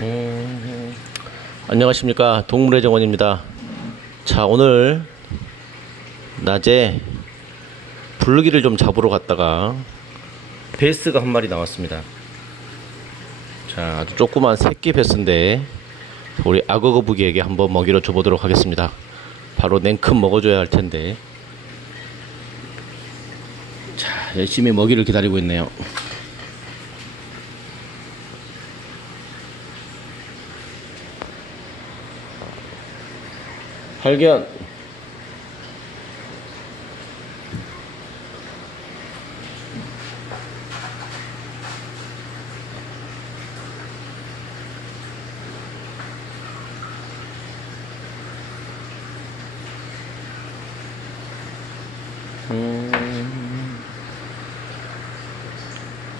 음, 안녕하십니까 동물의 정원입니다. 자 오늘 낮에 블루기를 좀 잡으러 갔다가 베스가 한 마리 나왔습니다. 자 아주 조그만 새끼 베스인데 우리 악어 거북이에게 한번 먹이로 줘보도록 하겠습니다. 바로 냉큼 먹어줘야 할 텐데 자 열심히 먹이를 기다리고 있네요. 발견. 음.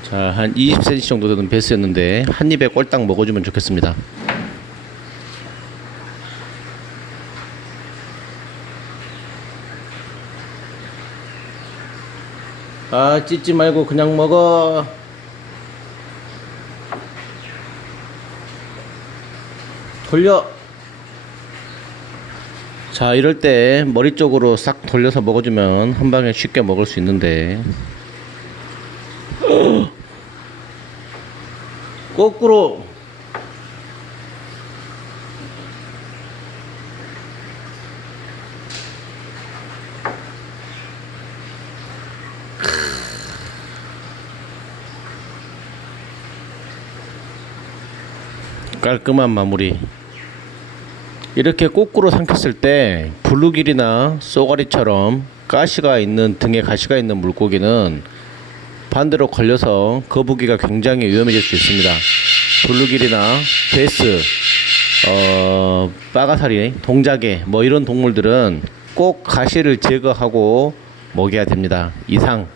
자, 한 20cm 정도 되는 베스였는데 한 입에 꼴딱 먹어주면 좋겠습니다. 아 찢지 말고 그냥 먹어. 돌려. 자 이럴 때 머리 쪽으로 싹 돌려서 먹어주면 한 방에 쉽게 먹을 수 있는데. 거꾸로 깔끔한 마무리. 이렇게 거꾸로 삼켰을 때 블루길이나 쏘가리처럼 가시가 있는 등에 가시가 있는 물고기는 반대로 걸려서 거북이가 굉장히 위험해질 수 있습니다. 블루길이나 베스, 어, 빠가사리, 동자개 뭐 이런 동물들은 꼭 가시를 제거하고 먹여야 됩니다. 이상